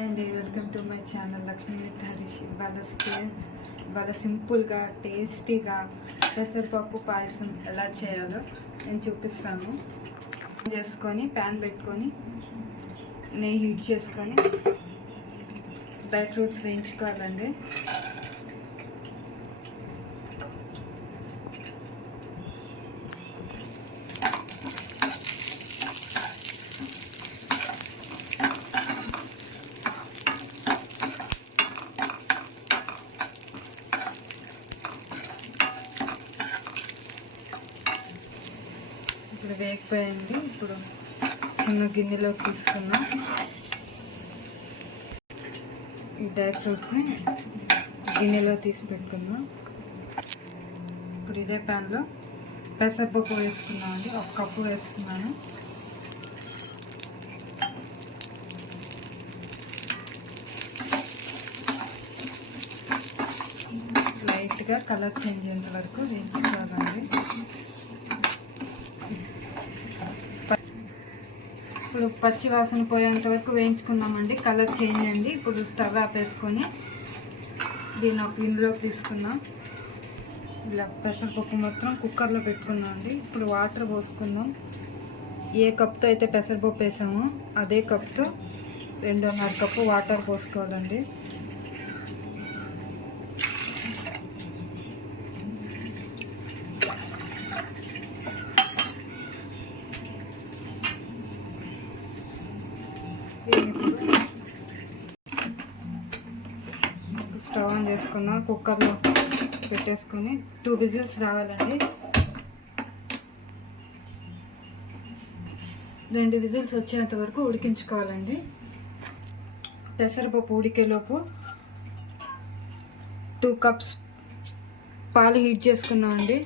And welcome to my channel Lakshmi with Harish. ఇవాళ సింపుల్గా టేస్టీగా పెసరపప్పు పాయసం ఎలా చేయాలో నేను చూపిస్తాను. చేసుకొని ప్యాన్ పెట్టుకొని నెయ్యి హీట్ చేసుకొని డ్రై ఫ్రూట్స్ వేయించుకోవాలండి. ఇప్పుడు వేగిపోయింది. ఇప్పుడు చిన్న గిన్నెలోకి తీసుకున్నాం. ఈ డ్రై ఫ్రూట్స్ని గిన్నెలో తీసి పెట్టుకున్నాం. ఇప్పుడు ఇదే ప్యాన్లో పెసరపప్పు వేసుకున్నాం అండి. 1 కప్పు వేస్తున్నాను. లైట్గా కలర్ చేంజ్ అయ్యేంత వరకు వేయించుకోవాలండి. ఇప్పుడు పచ్చి వాసన పోయేంత వరకు వేయించుకున్నామండి. కలర్ చేంజ్ అండి. ఇప్పుడు స్టవ్ ఆపేసుకొని దీన్ని ఒక గిన్నెలోకి తీసుకున్నాం. ఇలా పెసరపప్పు మొత్తం కుక్కర్లో పెట్టుకున్నాం అండి. ఇప్పుడు వాటర్ పోసుకుందాం. ఏ కప్తో అయితే పెసరపప్పు వేసామో అదే కప్తో 2.5 కప్పు వాటర్ పోసుకోవాలండి. స్టవ్ ఆన్ చేసుకున్నా, కుక్కర్లో పెట్టేసుకొని 2 విజిల్స్ రావాలండి. 2 విజిల్స్ వచ్చేంత వరకు ఉడికించుకోవాలండి. పెసరపప్పు ఉడికేలోపు 2 కప్స్ పాలు హీట్ చేసుకున్నామండి.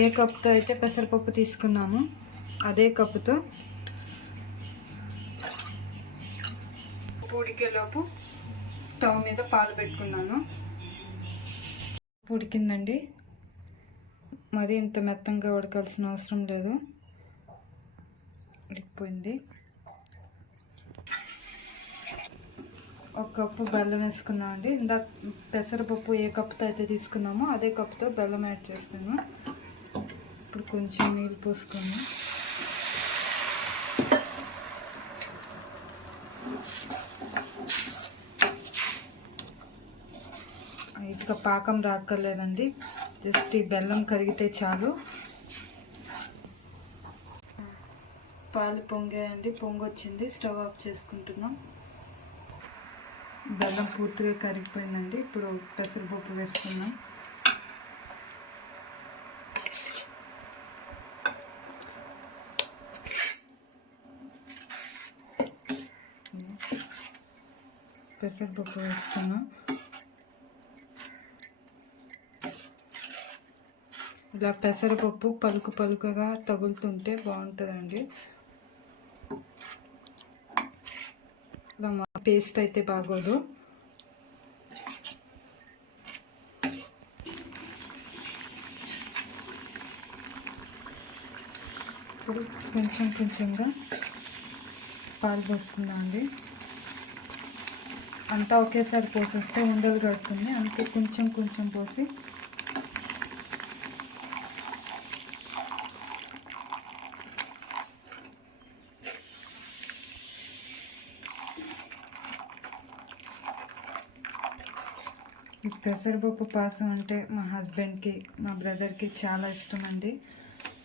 ఏ కప్తో అయితే పెసరపప్పు తీసుకున్నామో అదే కప్పుతో ఉడికేలోపు స్టవ్ మీద పాలు పెట్టుకున్నాను. ఉడికిందండి. మరి ఇంత మెత్తంగా ఉడకాల్సిన అవసరం లేదు. ఉడికిపోయింది. 1 కప్పు బెల్లం వేసుకున్నామండి. ఇందాక పెసరపప్పు ఏ కప్పుతో అయితే తీసుకున్నామో అదే కప్పుతో బెల్లం యాడ్ చేస్తాను. ఇప్పుడు కొంచెం నీళ్ళు పోసుకొని ఇంకా పాకం రాక్కర్లేదండి. జస్ట్ ఈ బెల్లం కరిగితే చాలు. పాలు పొంగాయండి. పొంగొచ్చింది. స్టవ్ ఆఫ్ చేసుకుంటున్నాం. బెల్లం పూర్తిగా కరిగిపోయిందండి. ఇప్పుడు పెసరపప్పు వేసుకున్నాం. పెసరపప్పు వేసుకున్నాం. ఇలా పెసరపప్పు పలుకుగా తగులుతుంటే బాగుంటుందండి. ఇలా పేస్ట్ అయితే బాగోదు. ఇప్పుడు కొంచెంగా పాలు పోసుకుందామండి. అంతా ఒకేసారి పోసేస్తే ఉండలు కడుతుంది. అందుకే కొంచెం పోసి ఈ పెసరపప్పు పాసం అంటే మా హస్బెండ్కి, మా బ్రదర్కి చాలా ఇష్టం అండి.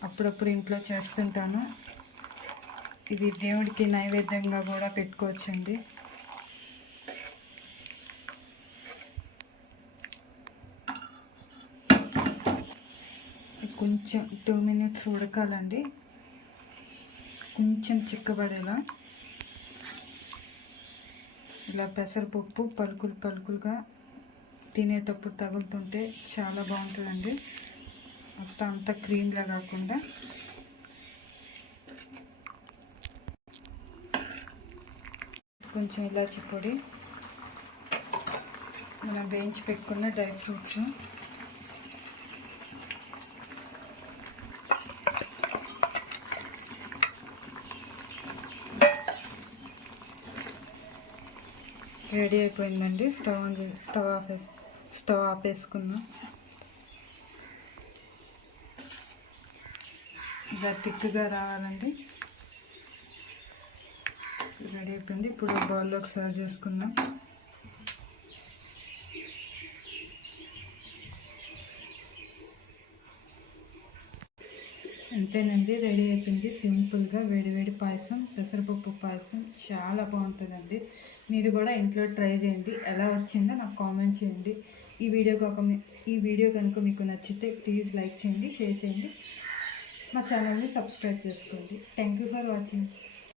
అప్పుడప్పుడు ఇంట్లో చేస్తుంటాను. ఇది దేవుడికి నైవేద్యంగా కూడా పెట్టుకోవచ్చండి. కొంచెం 2 మినిట్స్ ఉడకాలండి. కొంచెం చిక్కబడేలా. ఇలా పెసరపప్పు పలుకులుగా తినేటప్పుడు తగులుతుంటే చాలా బాగుంటుందండి. మొత్తం అంతా క్రీమ్లా కాకుండా. కొంచెం ఇలాచి పొడి, మనం వేయించి పెట్టుకున్న డ్రై ఫ్రూట్స్, రెడీ అయిపోయిందండి. స్టవ్ ఆపేసుకుందాం. ఇలా థిక్గా రావాలండి. రెడీ అయిపోయింది. ఇప్పుడు బౌల్లోకి సర్వ్ చేసుకుందాం. అంతేనండి, రెడీ అయిపోయింది. సింపుల్గా వేడివేడి పాయసం, పెసరపప్పు పాయసం చాలా బాగుంటుందండి. మీరు కూడా ఇంట్లో ట్రై చేయండి. ఎలా వచ్చిందో నాకు కామెంట్ చేయండి. ఈ వీడియో కనుక మీకు నచ్చితే ప్లీజ్ లైక్ చేయండి, షేర్ చేయండి, మా ఛానల్ని సబ్స్క్రైబ్ చేసుకోండి. Thank you for watching.